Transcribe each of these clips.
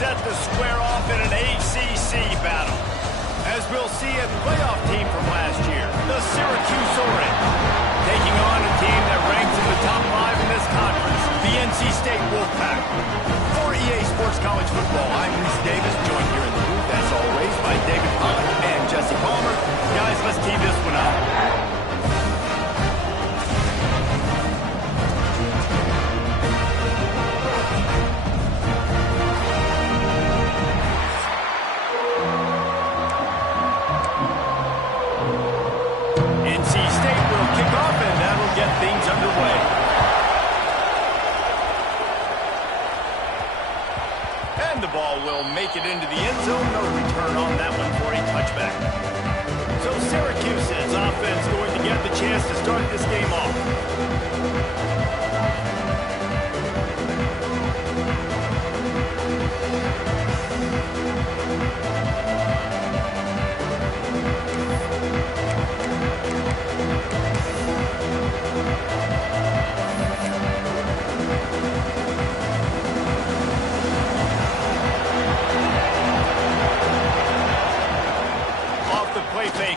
set to square off in an ACC battle. As we'll see a playoff team from last year, the Syracuse Orange, taking on a team that ranks in the top 5 in this conference, the NC State Wolfpack. For EA Sports College Football, I'm Reese Davis, joined here in the booth, as always, by David Pollock and Jesse Palmer. Guys, let's tee this one up. Things underway. And the ball will make it into the end zone. No return on that one for a touchback. So Syracuse's offense going to get the chance to start this game off.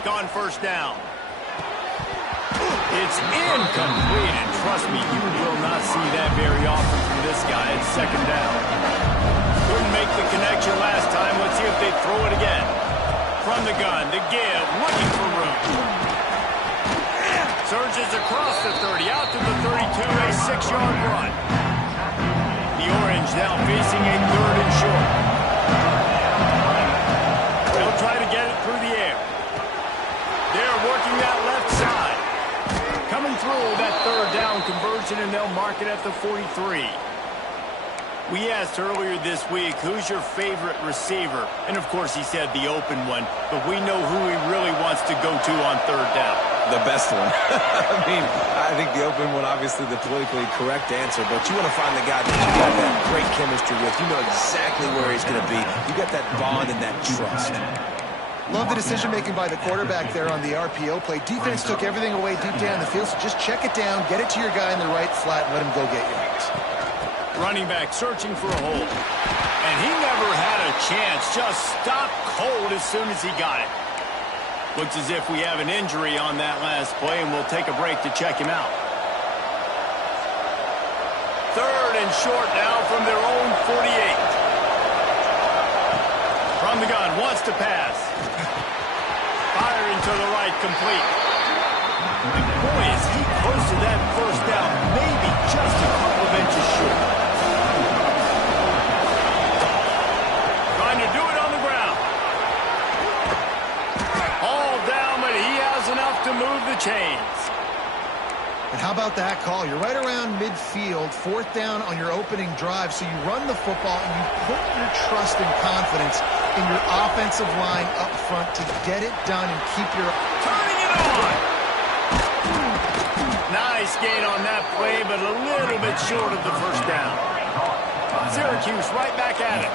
On first down. It's incomplete, and trust me, you will not see that very often from this guy. It's second down. Couldn't make the connection last time. Let's see if they throw it again. From the gun, the give, looking for room. Surges across the 30, out to the 32, a 6-yard run. The Orange now facing a 3rd and short. They'll try to get it through the air. They're working that left side. Coming through that 3rd down conversion, and they'll mark it at the 43. We asked earlier this week, who's your favorite receiver? And, of course, he said the open one. But we know who he really wants to go to on 3rd down. The best one. I think the open one, obviously the politically correct answer. But you want to find the guy that you got that great chemistry with. You know exactly where he's going to be. You got that bond and that trust. Love the decision-making by the quarterback there on the RPO play. Defense took everything away deep down the field, so just check it down, get it to your guy in the right flat, and let him go get yards. Running back searching for a hole. And he never had a chance. Just stopped cold as soon as he got it. Looks as if we have an injury on that last play, and we'll take a break to check him out. 3rd and short now from their own 48. From the gun, wants to pass. Firing to the right, complete. And boy, is he close to that first down. Maybe just a couple of inches short. Trying to do it on the ground. All down, but he has enough to move the chains. And how about that call? You're right around midfield, 4th down on your opening drive, so you run the football and you put your trust and confidence in your offensive line up front to get it done and keep your... Turning it on! Nice gain on that play, but a little bit short of the first down. Syracuse right back at it.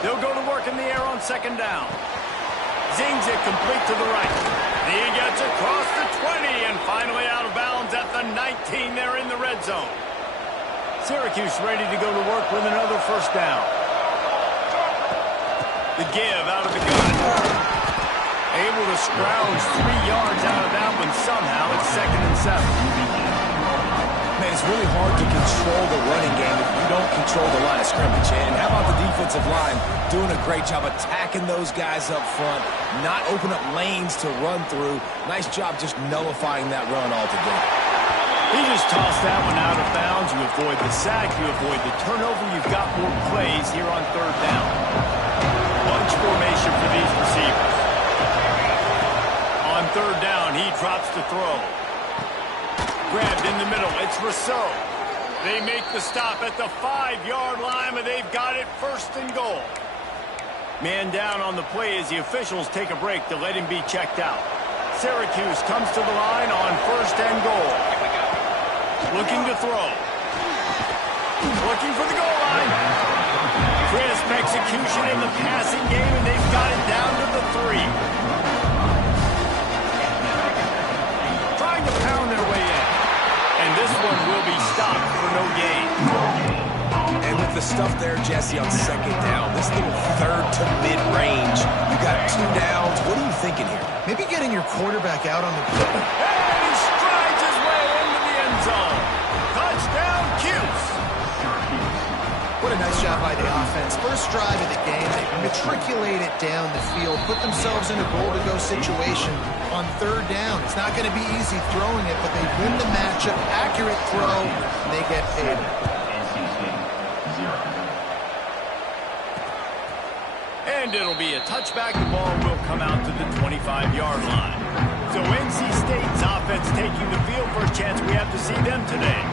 They'll go to work in the air on 2nd down. Zings it complete to the right. He gets across the 20 and finally out of bounds at the 19 there in the red zone. Syracuse ready to go to work with another first down. The give out of the gun. Able to scrounge 3 yards out of that one somehow. It's 2nd and 7. Man, it's really hard to control the running game if you don't control the line of scrimmage. And how about the defensive line doing a great job attacking those guys up front, not open up lanes to run through. Nice job just nullifying that run altogether. He just tossed that one out of bounds. You avoid the sack, you avoid the turnover. You've got more plays here on 3rd down. Bunch formation for these receivers. On 3rd down, he drops to throw. Grabbed in the middle. It's Rousseau. They make the stop at the 5-yard line, but they've got it 1st and goal. Man down on the play as the officials take a break to let him be checked out. Syracuse comes to the line on 1st and goal. Looking to throw. Looking for the goal line. Crisp execution in the passing game, and they've got it down to the 3. to pound their way in. And this one will be stopped for no gain. And with the stuff there, Jesse, on second down, this little third to mid-range, you got 2 downs. What are you thinking here? Maybe getting your quarterback out on the field. And he strides his way into the end zone. Touchdown, Cuse. What a nice job by the offense. First drive of the game, they matriculate it down the field, put themselves in a goal-to-go situation on third down. It's not going to be easy throwing it, but they win the matchup. Accurate throw, and they get paid. And it'll be a touchback. The ball will come out to the 25-yard line. So NC State's offense taking the field. First chance we have to see them today.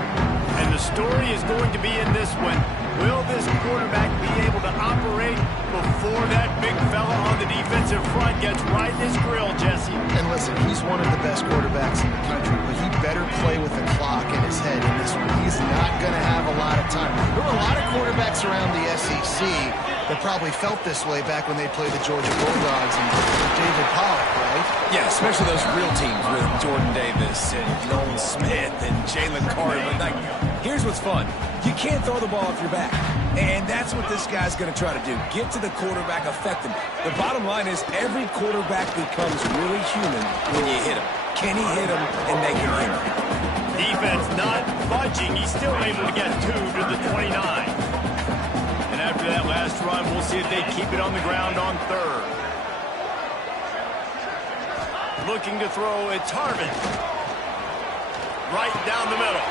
And the story is going to be in this one. Will this quarterback be able to operate before that big fella on the defensive front gets right in his grill, Jesse? And listen, he's one of the best quarterbacks in the country, but he better play with the clock in his head in this one. He's not going to have a lot of time. There were a lot of quarterbacks around the SEC that probably felt this way back when they played the Georgia Bulldogs and David Pollock, right? Yeah, especially those real teams with Jordan Davis and Nolan Smith and Jalen Carter. But like, here's what's fun. You can't throw the ball off your back. And that's what this guy's going to try to do. Get to the quarterback, affect him. The bottom line is every quarterback becomes really human when you hit him. Can he hit him and make him hit him? Defense not budging. He's still able to get 2 to the 29. And after that last run, we'll see if they keep it on the ground on third. Looking to throw, it's Harvin. Right down the middle.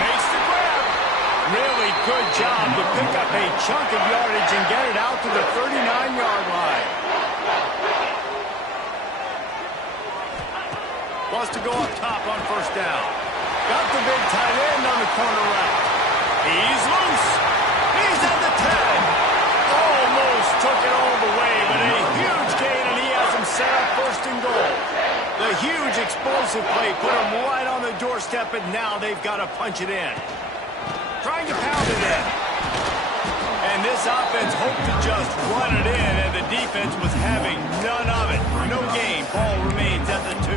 Makes the grab. Really good job to pick up a chunk of yardage and get it out to the 39-yard line. Wants to go up top on first down. Got the big tight end on the corner route. He's loose. He's at the 10. Almost took it all the way, but a huge gain, and he has him set up first and goal. The huge explosive play put him right on the doorstep, and now they've got to punch it in. Trying to pound it in. And this offense hoped to just run it in, and the defense was having none of it. No gain. Ball remains at the 2.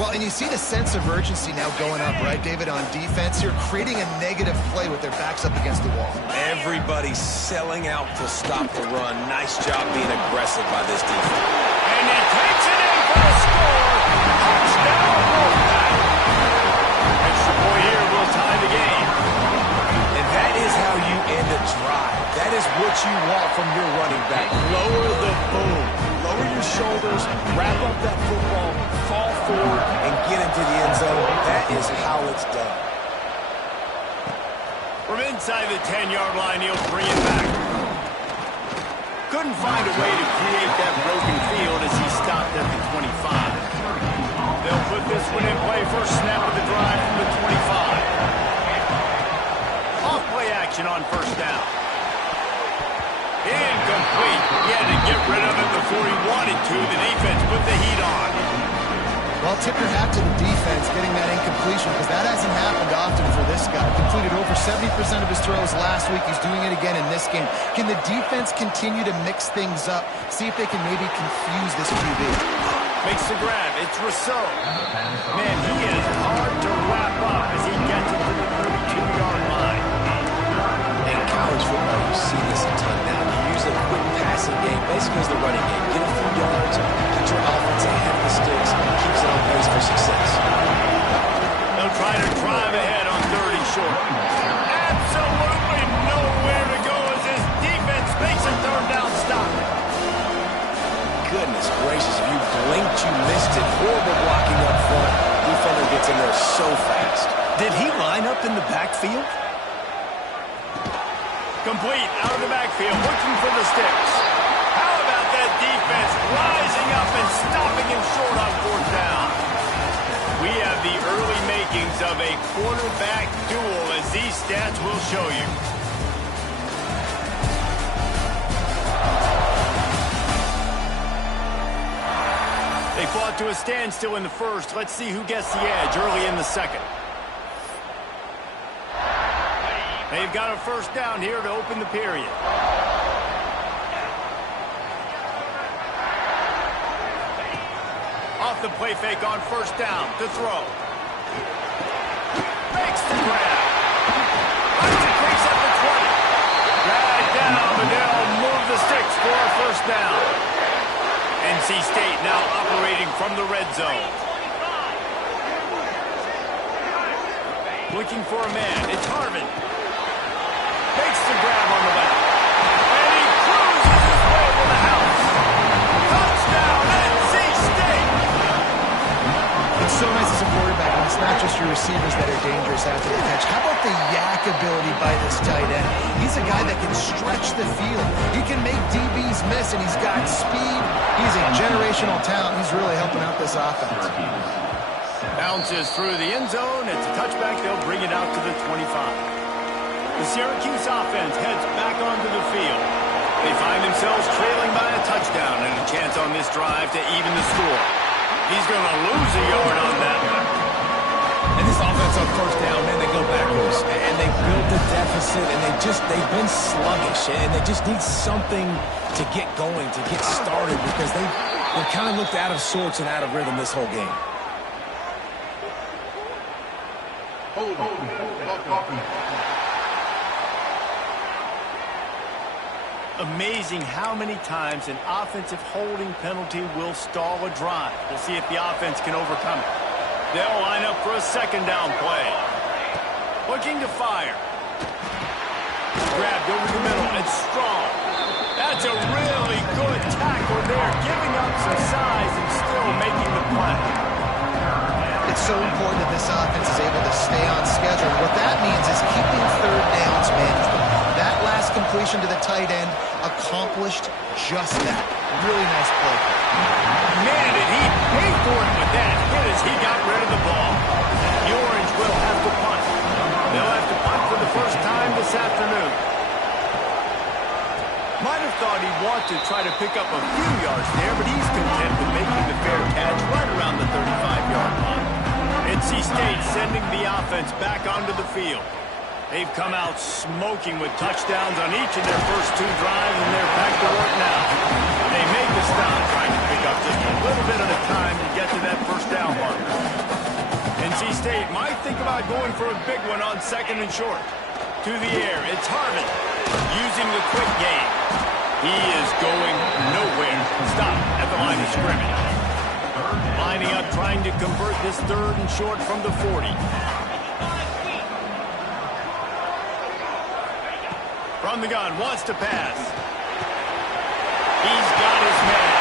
Well, and you see the sense of urgency now going up, right, David, on defense. You're creating a negative play with their backs up against the wall. Everybody's selling out to stop the run. Nice job being aggressive by this defense. And he takes it in for the score. Touchdown, Wolfpack. Extra point here will tie the game. And that is how you end a drive. That is what you want from your running back. Lower the boom. Lower your shoulders, wrap up that football, fall forward, and get into the end zone. That is how it's done. From inside the 10-yard line, he'll bring it back. Couldn't find a way to create that broken field as he stopped at the 25. They'll put this one in play. First snap of the drive from the 25. Off play action on first down. Incomplete. He had to get rid of it before he wanted to. The defense put the heat on. Well, tip your hat to the defense getting that incompletion, because that hasn't happened often for this guy. Completed over 70% of his throws last week. He's doing it again in this game. Can the defense continue to mix things up? See if they can maybe confuse this QB. Makes the grab. It's Rousseau. Man, he is hard to wrap up as he gets it to the 32-yard line. In college football, you see this a ton now. You use a quick passing game, basically as the running game. Get a few yards, get your offense ahead of the sticks, keeps it on pace for success. They'll try to drive ahead on 30 short. Absolutely nowhere to go as his defense makes a third down stop. Goodness gracious, if you blinked, you missed it. Horrible blocking up front. Defender gets in there so fast. Did he line up in the backfield? Complete out of the backfield, looking for the sticks. How about that defense rising up and stopping him short on fourth down? We have the early makings of a quarterback duel, as these stats will show you. They fought to a standstill in the first. Let's see who gets the edge early in the second. They've got a first down here to open the period. Off the play fake on first down to throw. Makes the grab. Runs it, breaks up the 20. Drag down, but they'll move the sticks for a first down. NC State now operating from the red zone. Looking for a man. It's Harvin. Makes the grab on the left. And he cruises his way to the house. Touchdown, NC State! It's so nice as a quarterback when it's not just your receivers that are dangerous after the catch. How about the yak ability by this tight end? He's a guy that can stretch the field. He can make DBs miss, and he's got speed. He's a generational talent. He's really helping out this offense. Bounces through the end zone. It's a touchback. They'll bring it out to the 25. The Syracuse offense heads back onto the field. They find themselves trailing by a touchdown and a chance on this drive to even the score. He's going to lose a yard on that one. And this offense on first down, man, they go backwards. And they built a deficit, and they've been sluggish. And they just need something to get going, to get started, because they kind of looked out of sorts and out of rhythm this whole game. Amazing how many times an offensive holding penalty will stall a drive. We'll see if the offense can overcome it. They'll line up for a second down play. Looking to fire. Grabbed over the middle. It's strong. That's a really good tackle there, giving up some size and still making the play. It's so important that this offense is able to stay on schedule. What that means is keeping third downs manageable. That last completion to the tight end accomplished just that. Really nice play. Man, did he pay for it with that hit as he got rid of the ball. The Orange will have to punt. They'll have to punt for the first time this afternoon. Might have thought he'd want to try to pick up a few yards there, but he's content with making the fair catch right around the 35-yard line. NC State sending the offense back onto the field. They've come out smoking with touchdowns on each of their first two drives, and they're back to work now. They make the stop, trying to pick up just a little bit at a time to get to that first down mark. NC State might think about going for a big one on second and short. To the air, it's Harvin using the quick game. He is going nowhere. Stop at the line of scrimmage. Lining up, trying to convert this third and short from the 40. From the gun, wants to pass. He's got his man.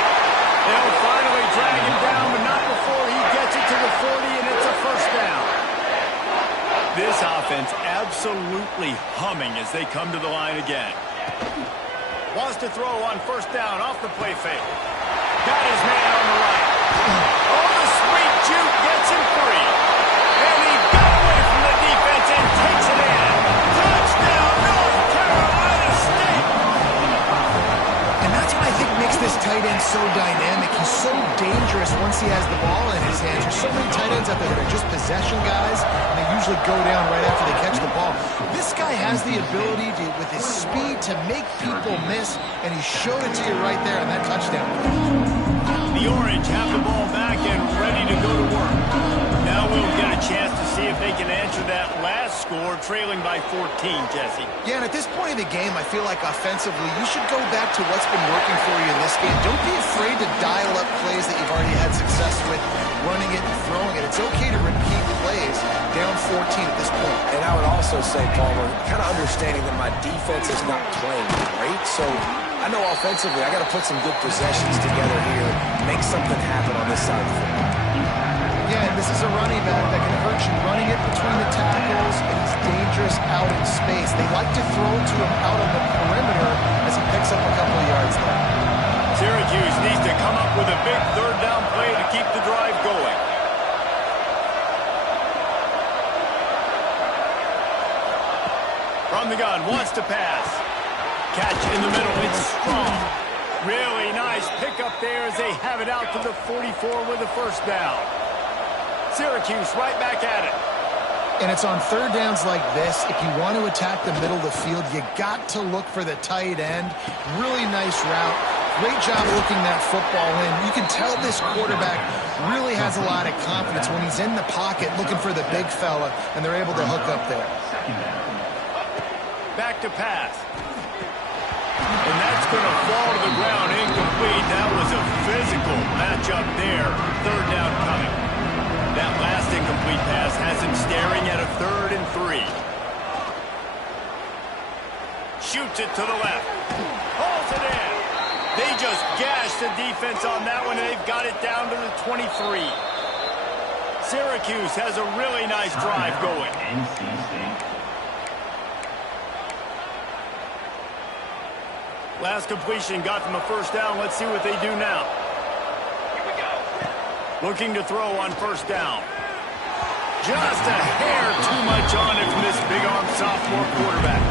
They'll finally drag him down, but not before he gets it to the 40, and it's a first down. This offense absolutely humming as they come to the line again. Wants to throw on first down off the play fake. Got his man on the right. Oh, the sweet juke gets him free. And he got away from the defense and takes it in. Touchdown, North Carolina State. And that's what I think makes this tight end so dynamic. He's so dangerous once he has the ball in his hands. There's so many tight ends out there that are just possession guys, and they usually go down right after they catch the ball. This guy has the ability to, with his speed, to make people miss, and he showed it to you right there in that touchdown. The Orange have the ball back and ready to go to work. Now we'll get a chance to see if they can answer that last score, trailing by 14, Jesse. Yeah, and at this point of the game, I feel like offensively, you should go back to what's been working for you in this game. Don't be afraid to dial up plays that you've already had success with, running it and throwing it. It's okay to repeat plays down 14 at this point. And I would also say, Palmer, kind of understanding that my defense is not playing great, so I know offensively I got to put some good possessions together here, make something happen on this side of the football. Yeah, and this is a running back that can hurt you running it between the tackles, and he's dangerous out in space. They like to throw to him out on the perimeter as he picks up a couple of yards there. Syracuse needs to come up with a big third down play to keep the drive going. From the gun, wants to pass. Catch in the middle, it's strong. Really nice pickup there as they have it out to the 44 with a first down. Syracuse right back at it. And it's on third downs like this. If you want to attack the middle of the field, you got to look for the tight end. Really nice route. Great job looking that football in. You can tell this quarterback really has a lot of confidence when he's in the pocket looking for the big fella, and they're able to hook up there. Back to pass. And that's going to fall to the ground incomplete. That was a physical matchup there. Third down coming. That last incomplete pass has him staring at a 3rd and 3. Shoots it to the left. Pulls it in. They just gashed the defense on that one, and they've got it down to the 23. Syracuse has a really nice drive going. Last completion got them a first down. Let's see what they do now. Looking to throw on first down. Just a hair too much on it from this big-arm sophomore quarterback.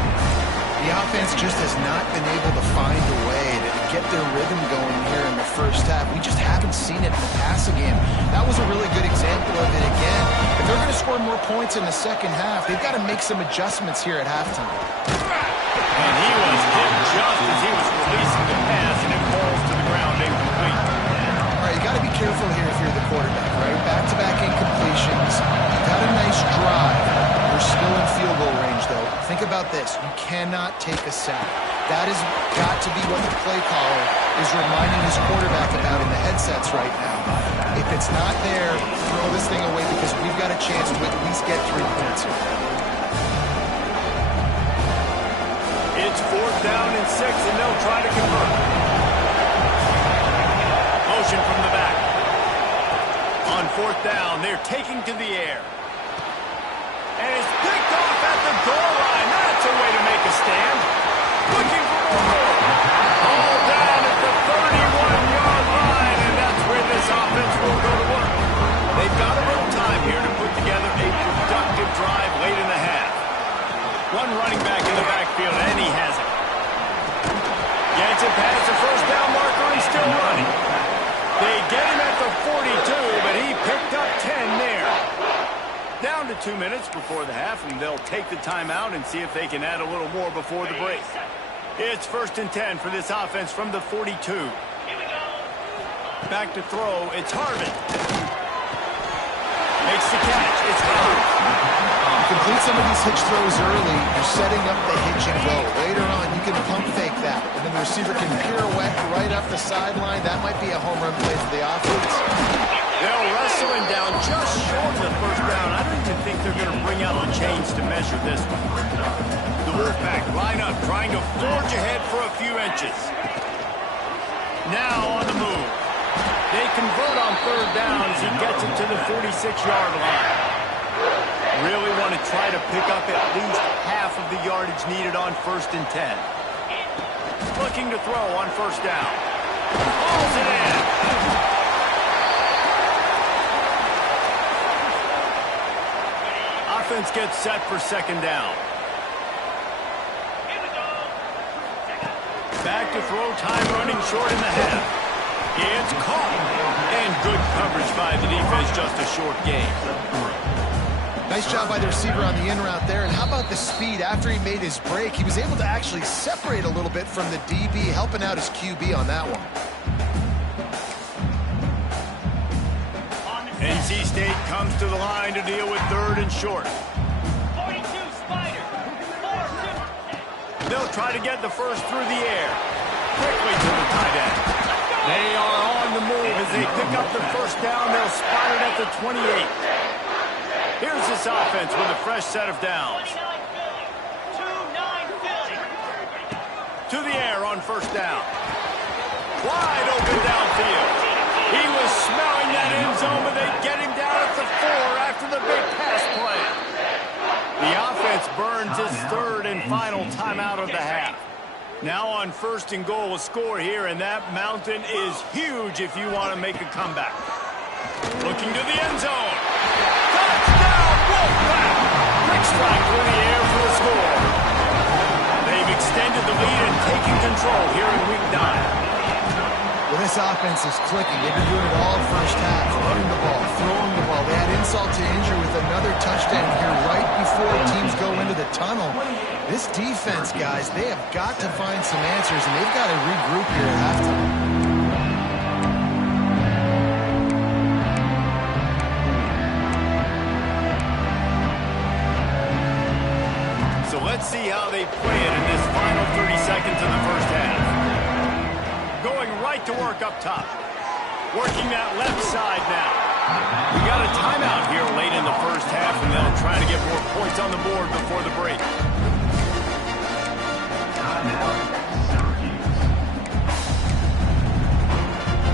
The offense just has not been able to find a way to get their rhythm going here in the first half. We just haven't seen it in the passing game. That was a really good example of it again. If they're going to score more points in the second half, they've got to make some adjustments here at halftime. And he was hit just as he was releasing the pass, and it falls to the ground incomplete. All right, you got to be careful here if you're the quarterback, right? Back-to-back incompletions. You've had a nice drive. You're still in field goal range, though. Think about this. You cannot take a sack. That has got to be what the play caller is reminding his quarterback about in the headsets right now. If it's not there, throw this thing away because we've got a chance to at least get 3 points here. It's 4th down and 6, and they'll try to convert. Motion from the back. On 4th down, they're taking to the air. And it's picked off at the goal line. That's a way to make a stand. Looking for more room. All down at the 31-yard line, and that's where this offense will go to work. They've got a little time here to put together a productive drive late in the half. One running back in the backfield, and he has it. Gets it past the first down marker and still running. They get him at the 42, but he picked up 10 there. Down to 2 minutes before the half, and they'll take the timeout and see if they can add a little more before the break. It's 1st and 10 for this offense from the 42. Back to throw. It's Harvin. Makes the catch. It's Harvin. Complete some of these hitch throws early. You're setting up the hitch and go. Later on, you can pump fake that, and then the receiver can pirouette right up the sideline. That might be a home run play for the offense. They'll wrestle him down just short of the first down. I don't even think they're going to bring out the chains to measure this one. The Wolfpack line up, trying to forge ahead for a few inches. Now on the move. They convert on 3rd down as he gets it to the 46-yard line. Really want to try to pick up at least half of the yardage needed on 1st and 10. Looking to throw on 1st down. Pulls it in. Offense gets set for 2nd down. Back to throw, time running short in the half. It's caught. And good coverage by the defense, just a short game. Nice job by the receiver on the in route there. And how about the speed? After he made his break, he was able to actually separate a little bit from the DB, helping out his QB on that one. NC State comes to the line to deal with 3rd and short. 42 Spider. 4-2. They'll try to get the first through the air. Quickly to the tight end. They are on the move as they pick up the first down. They'll spot it at the 28. Here's this offense with a fresh set of downs. 29 Philly. 2-9 Philly. To the air on 1st down. Wide open downfield. He was smelling that end zone, but they get him down at the 4 after the big pass play. The offense burns his 3rd and final timeout of the half. Now on 1st and goal, a score here, and that mountain is huge if you want to make a comeback. Looking to the end zone. Touchdown, Wolfpack! Quick strike through the air for the score. They've extended the lead and taken control here in week 9. Well, this offense is clicking. They've been doing it all first half, running the ball, throwing the ball. They had insult to injury with another touchdown here right before teams go go into the tunnel. This defense, guys, they have got to find some answers, and they've got to regroup here at halftime. So let's see how they play it in this final 30 seconds of the first half. Going right to work up top. Working that left side now. We got a timeout here late in the first half, and they'll try to get more points on the board before the break.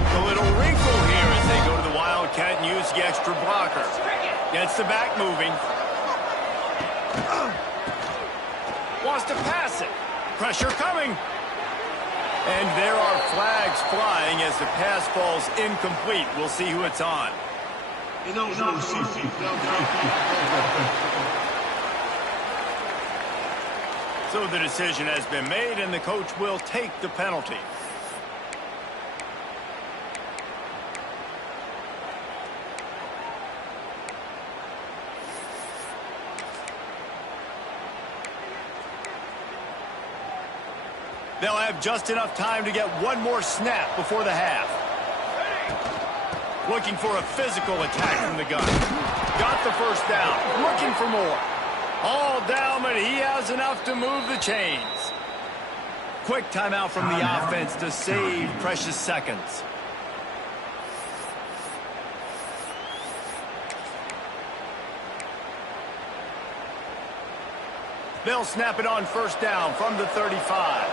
A little wrinkle here as they go to the Wildcat and use the extra blocker. Gets the back moving. Wants to pass it. Pressure coming. And there are flags flying as the pass falls incomplete. We'll see who it's on. So the decision has been made, and the coach will take the penalty. They'll have just enough time to get one more snap before the half. Looking for a physical attack from the gun. Got the first down. Looking for more. All down, but he has enough to move the chains. Quick timeout from the offense to save precious seconds. They'll snap it on first down from the 35.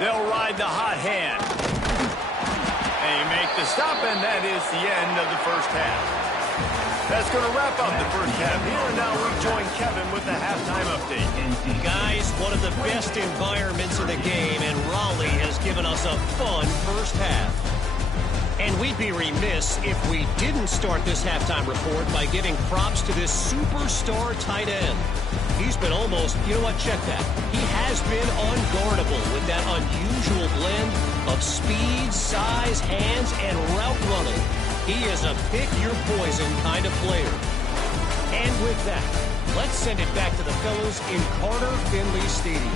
They'll ride the hot hand. They make the stop, and that is the end of the first half. That's going to wrap up the first half here, and now we join Kevin with the halftime update. Guys, one of the best environments of the game, and Raleigh has given us a fun first half. And we'd be remiss if we didn't start this halftime report by giving props to this superstar tight end. He's been almost, you know what, check that. He has been unguardable with that unusual blend of speed, size, hands, and route running. He is a pick-your-poison kind of player. And with that, let's send it back to the fellows in Carter Finley Stadium.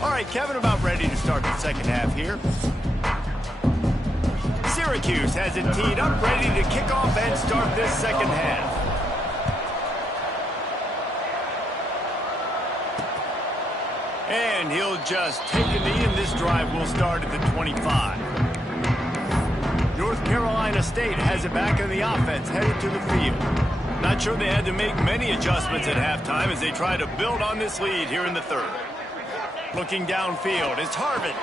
All right, Kevin, about ready to start the second half here. Syracuse has it teed up, ready to kick off and start this second half. And he'll just take a knee, and this drive will start at the 25. North Carolina State has it back in the offense, headed to the field. Not sure they had to make many adjustments at halftime as they try to build on this lead here in the third. Looking downfield, it's Harvin.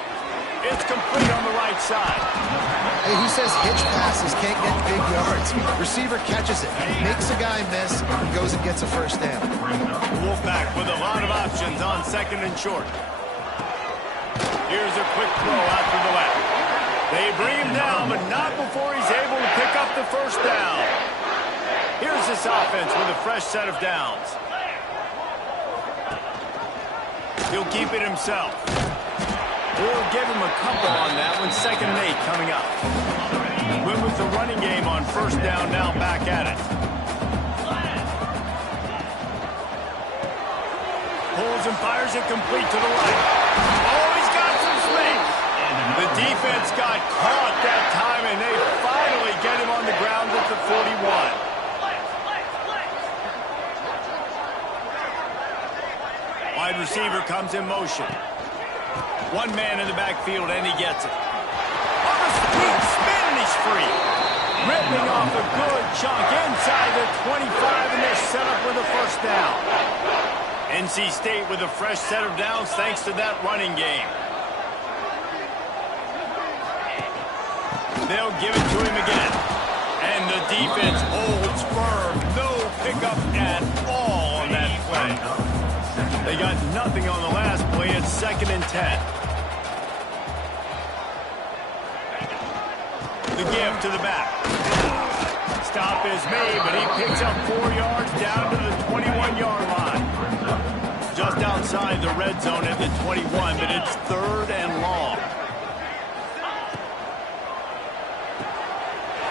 It's complete on the right side. Hey, he says hitch passes can't get big yards. Receiver catches it, makes a guy miss, and goes and gets a first down. Wolfpack with a lot of options on second and short. Here's a quick throw out to the left. They bring him down, but not before he's able to pick up the first down. Here's this offense with a fresh set of downs. He'll keep it himself. We'll give him a couple on that one. 2nd and 8 coming up. Went with the running game on first down, now back at it. Pulls and fires it complete to the right. Oh, he's got some space. The defense got caught that time, and they finally get him on the ground at the 41. Wide receiver comes in motion. One man in the backfield, and he gets it. On the speed spin, and he's free. Ripping off a good chunk inside the 25, and they're set up with a first down. NC State with a fresh set of downs thanks to that running game. They'll give it to him again. And the defense holds firm. No pickup at all on that play. They got nothing on the last play. It's 2nd and 10. The give to the back. Stop is made, but he picks up 4 yards down to the 21-yard line. Just outside the red zone at the 21, but it's 3rd and long.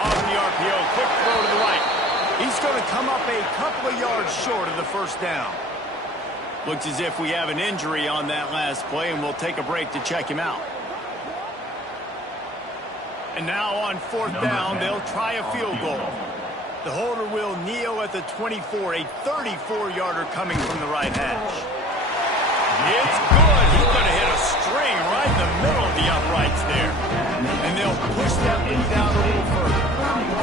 Off the RPO, quick throw to the right. He's going to come up a couple of yards short of the first down. Looks as if we have an injury on that last play, and we'll take a break to check him out. And now on 4th down, they'll try a field goal. The holder will kneel at the 24, a 34-yarder coming from the right hash. It's good. He's going to hit a string right in the middle of the uprights there. And they'll push that lead out a little further.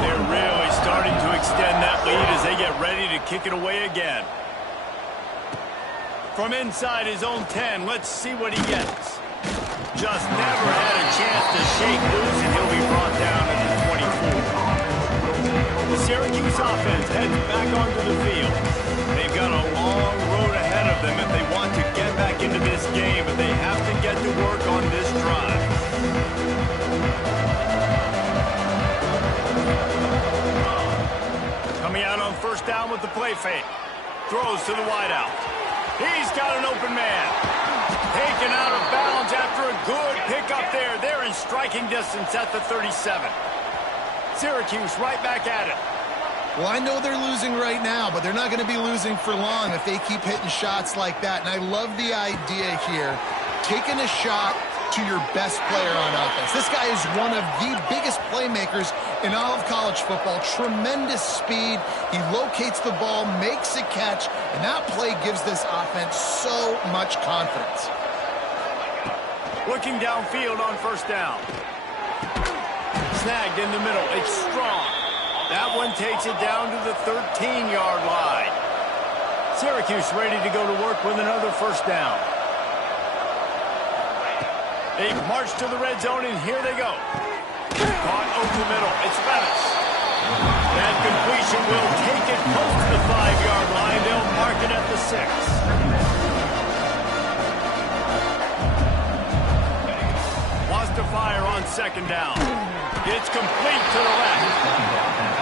They're really starting to extend that lead as they get ready to kick it away again. From inside his own 10, let's see what he gets. Just never had a chance to shake loose, and he'll be brought down at the 24. The Syracuse offense heads back onto the field. They've got a long road ahead of them if they want to get back into this game, but they have to get to work on this drive. Coming out on 1st down with the play fake. Throws to the wideout. He's got an open man. Taken out of bounds after a good pickup there. They're in striking distance at the 37. Syracuse right back at it. Well, I know they're losing right now, but they're not going to be losing for long if they keep hitting shots like that. And I love the idea here, taking a shot to your best player on offense. This guy is one of the biggest playmakers in all of college football. Tremendous speed. He locates the ball, makes a catch, and that play gives this offense so much confidence. Looking downfield on 1st down. Snagged in the middle. It's strong. That one takes it down to the 13-yard line. Syracuse ready to go to work with another 1st down. They march to the red zone, and here they go. Caught over the middle. It's Realest. That completion will take it close to the 5-yard line. They'll mark it at the 6. Wants to fire on 2nd down. It's complete to the left.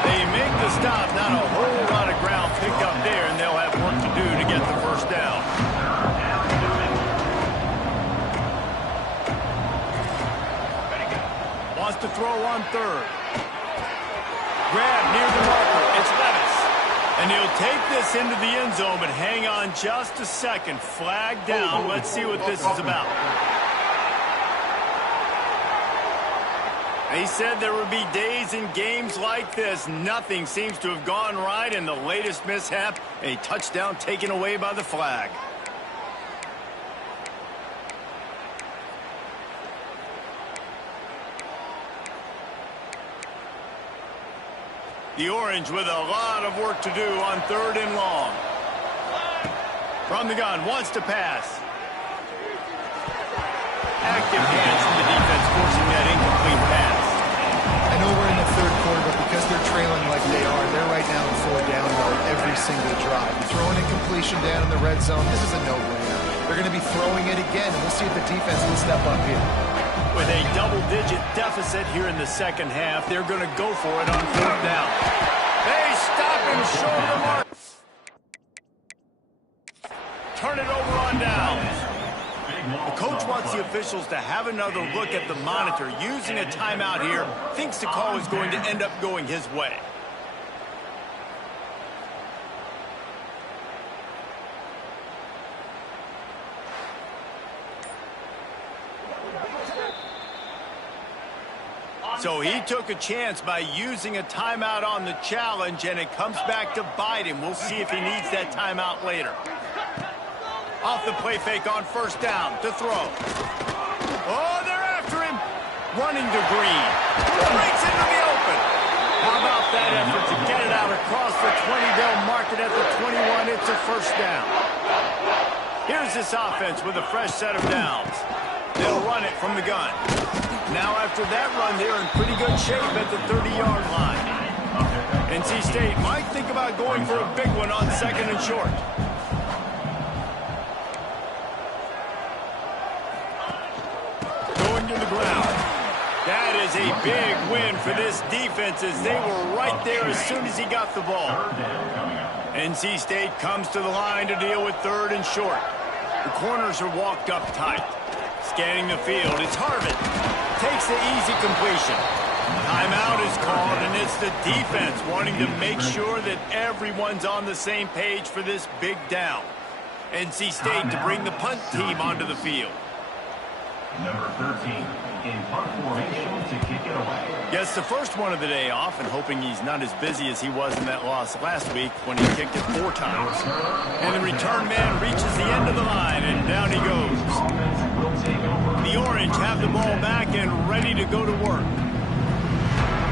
They make the stop. Not a whole lot of ground picked up there, and they'll have work to do to get the 1st down. Wants to throw on 3rd. Grab near the marker. It's Realest. And he'll take this into the end zone, but hang on just a second. Flag down. Let's see what this is about. He said there would be days in games like this. Nothing seems to have gone right in the latest mishap. A touchdown taken away by the flag. The Orange with a lot of work to do on 3rd and long. From the gun, wants to pass. Active hands from the defense forcing that incomplete pass. I know we're in the 3rd quarter, but because they're trailing like they are, they're right now in 4 down mode every single drive. You throw an incompletion down in the red zone, this is a no-brainer. They're going to be throwing it again, and we'll see if the defense will step up here. With a double-digit deficit here in the 2nd half, they're going to go for it on 4th down. They stop him short of the mark. Turn it over on downs. The coach wants the officials to have another look at the monitor. Using a timeout here, thinks the call is going to end up going his way. So he took a chance by using a timeout on the challenge, and it comes back to bite him. We'll see if he needs that timeout later. Off the play fake on 1st down to throw. Oh, they're after him. Running to Green. Breaks into the open. How about that effort to get it out across the 20? They'll mark it at the 21. It's a 1st down. Here's this offense with a fresh set of downs. They'll run it from the gun. Now after that run, they're in pretty good shape at the 30-yard line. NC State might think about going for a big one on 2nd and short. Going to the ground. That is a big win for this defense as they were right there as soon as he got the ball. NC State comes to the line to deal with 3rd and short. The corners are walked up tight. Scanning the field, it's Harvin. Takes the easy completion. Timeout is called, and it's the defense wanting to make sure that everyone's on the same page for this big down. NC State to bring the punt team onto the field. Number 13 in punt formation to kick it away. Gets the first one of the day off and hoping he's not as busy as he was in that loss last week when he kicked it 4 times. And the return man reaches the end of the line, and down he goes. The Orange have the ball back and ready to go to work.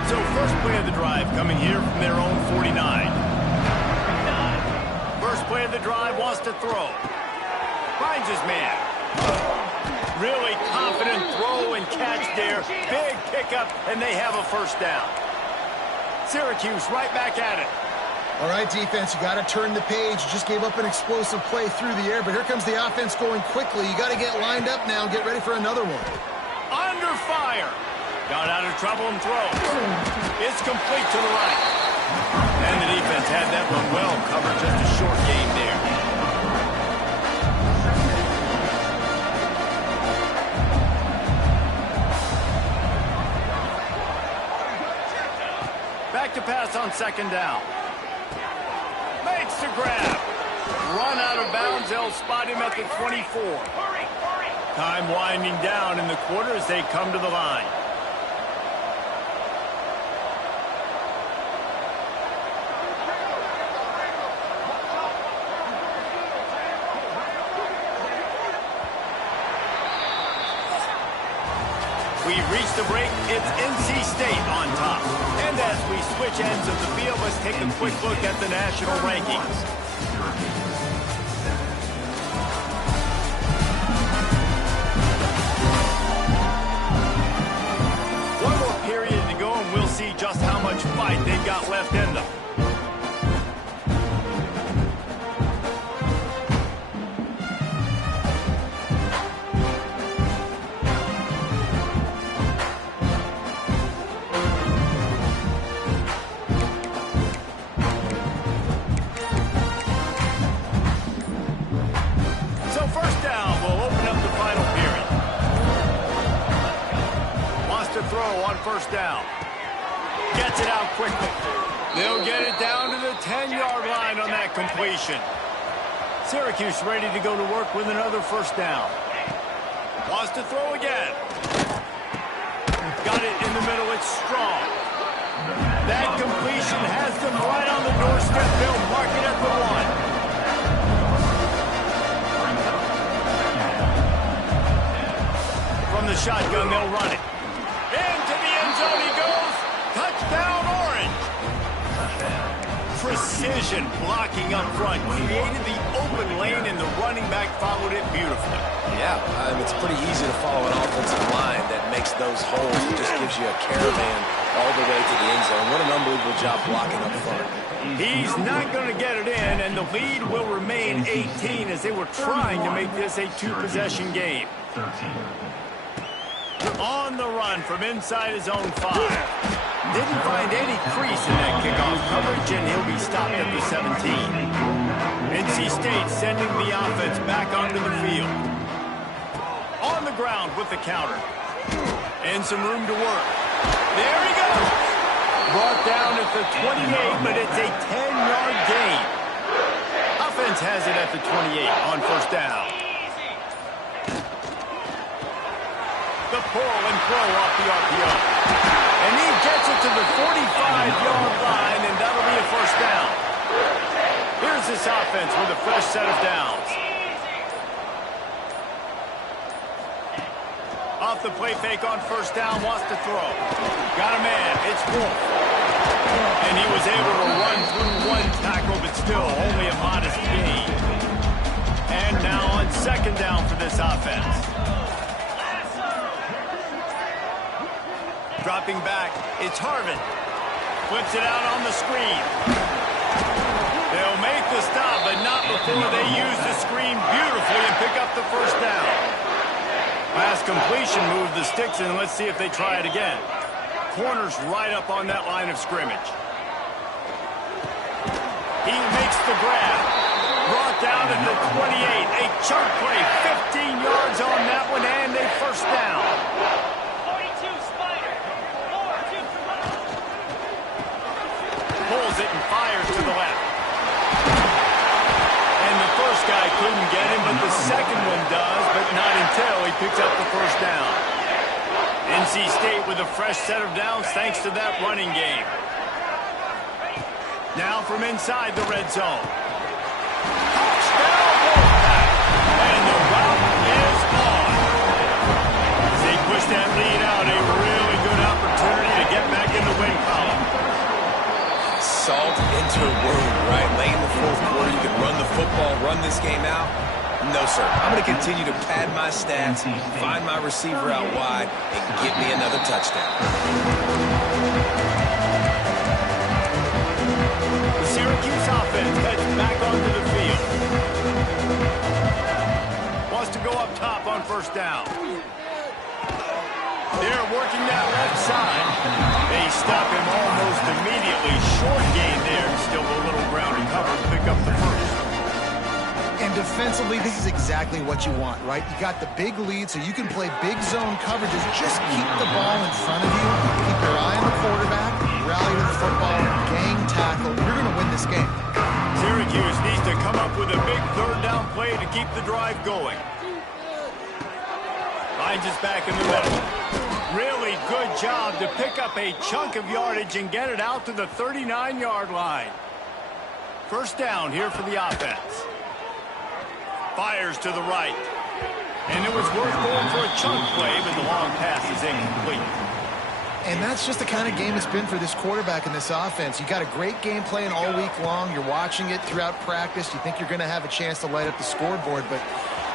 So first play of the drive coming here from their own 49. First play of the drive, wants to throw. Finds his man. Really confident throw and catch there. Big pickup, and they have a first down. Syracuse right back at it. All right, defense, you got to turn the page. You just gave up an explosive play through the air, but here comes the offense going quickly. You got to get lined up now and get ready for another one. Under fire. Got out of trouble and throws. It's complete to the right. And the defense had that one well covered. Just a short game there. Back to pass on second down. Makes the grab. Run out of bounds. They'll spot him at the 24. Time winding down in the quarter as they come to the line. We've reached the break. It's NC State on top. And as we switch ends of the field, let's take a quick look at the national rankings. One more period to go, and we'll see just how much fight they've got left in them. First down. Gets it out quickly. They'll get it down to the 10-yard line on that completion. Syracuse ready to go to work with another first down. Wants to throw again. Got it in the middle. It's strong. That completion has them right on the doorstep. They'll mark it at the 1. From the shotgun, they'll run it. Into the end zone he goes. Touchdown, Orange. Precision blocking up front. Created the open lane, and the running back followed it beautifully. Yeah, it's pretty easy to follow an offensive line that makes those holes. It just gives you a caravan all the way to the end zone. What an unbelievable job blocking up front. He's not going to get it in, and the lead will remain 18 as they were trying to make this a 2-possession game. 13. On the run from inside his own 5. Didn't find any crease in that kickoff coverage, and he'll be stopped at the 17. NC State sending the offense back onto the field. On the ground with the counter. And some room to work. There he goes. Brought down at the 28, but it's a 10-yard gain. Offense has it at the 28 on first down. The pull and throw off the RPO. And he gets it to the 45-yard line, and that'll be a first down. Here's this offense with a fresh set of downs. Off the play fake on first down, wants to throw. Got a man, it's Wolf. And he was able to run through one tackle, but still only a modest gain. And now on second down for this offense. Dropping back, it's Harvin. Flips it out on the screen. They'll make the stop, but not before they use the screen beautifully and pick up the first down. Last completion moved the sticks, and let's see if they try it again. Corners right up on that line of scrimmage. He makes the grab. Brought down at the 28. A chunk play, 15 yards on that one, and a first down. 42 Spider. 4-2. Pulls it and fires to the left. And the first guy couldn't get him, but the second one does, but not until he picks up the first down. NC State with a fresh set of downs thanks to that running game. Now from inside the red zone. Touchdown, Wolfpack! And the route is on. As they push that lead out, a really good opportunity to get back in the win column. Salt into a wound, right? Late in the fourth quarter, you can run the football, run this game out. No, sir. I'm going to continue to pad my stats, find my receiver out wide, and get me another touchdown. The Syracuse offense heads back onto the field. Wants to go up top on first down. They're working that left side. They stop him almost immediately. Short gain there. Still a little ground and cover to pick up the first. And defensively, this is exactly what you want, right? You got the big lead, so you can play big zone coverages. Just keep the ball in front of you. Keep your eye on the quarterback. Rally to the football. Gang tackle. You're going to win this game. Syracuse needs to come up with a big third down play to keep the drive going. Finds us back in the middle. Really good job to pick up a chunk of yardage and get it out to the 39-yard line. First down here for the offense. Fires to the right. And it was worth going for a chunk play, but the long pass is incomplete. And that's just the kind of game it's been for this quarterback in this offense. You got a great game plan all week long. You're watching it throughout practice. You think you're going to have a chance to light up the scoreboard, but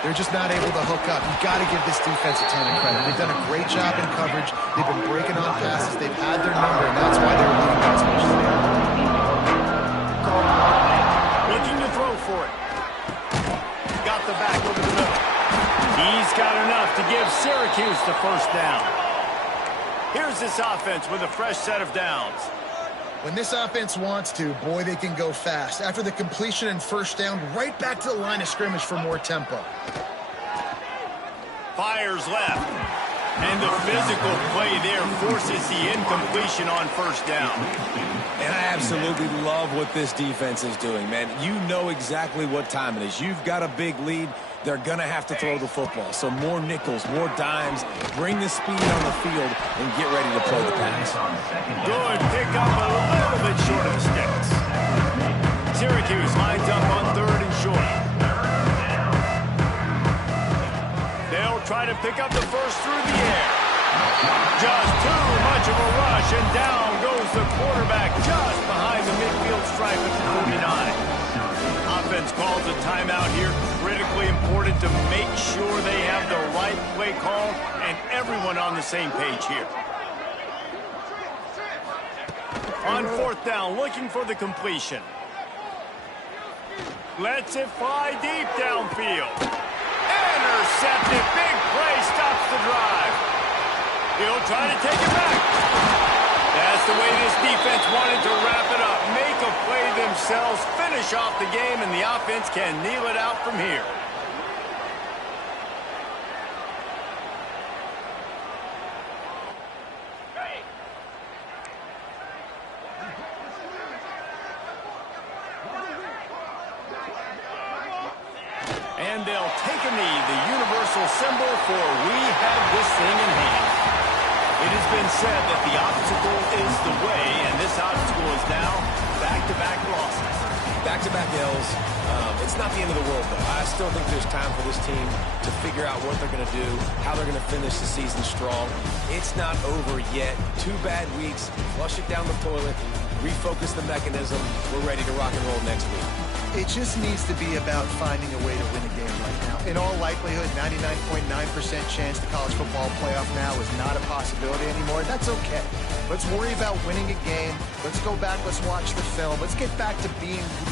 they're just not able to hook up. You've got to give this defense a ton of credit. They've done a great job in coverage. They've been breaking on passes. They've had their number, and that's why they're leading as much as they are. Looking to throw for it. Got the back over the middle. He's got enough to give Syracuse the first down. Here's this offense with a fresh set of downs. When this offense wants to, boy, they can go fast. After the completion and first down, right back to the line of scrimmage for more tempo. Fires left. And the physical play there forces the incompletion on first down. And I absolutely love what this defense is doing, man. You know exactly what time it is. You've got a big lead. They're going to have to throw the football. So more nickels, more dimes. Bring the speed on the field and get ready to play the pass. Good pick up a little bit short of the sticks. Syracuse lines up on third and short. They'll try to pick up the first through the air. Just too much of a rush, and down goes the quarterback just behind the midfield stripe at the 49. Offense calls a timeout here. Critically important to make sure they have the right play call and everyone on the same page here. On fourth down, looking for the completion. Lets it fly deep downfield. Intercepted. Big play stops the drive. He'll try to take it back. That's the way this defense wanted to wrap it up. Make a play themselves, finish off the game, and the offense can kneel it out from here. And they'll take a knee, the universal symbol for we have this thing in hand. It has been said that the obstacle is the way, and this obstacle is now back-to-back losses. Back-to-back L's. It's not the end of the world, though. I still think there's time for this team to figure out what they're going to do, how they're going to finish the season strong. It's not over yet. 2 bad weeks. Flush it down the toilet. Refocus the mechanism. We're ready to rock and roll next week. It just needs to be about finding a way to win a game right now. In all likelihood, 99.9% chance the college football playoff now is not a possibility anymore. That's okay. Let's worry about winning a game. Let's go back. Let's watch the film. Let's get back to being who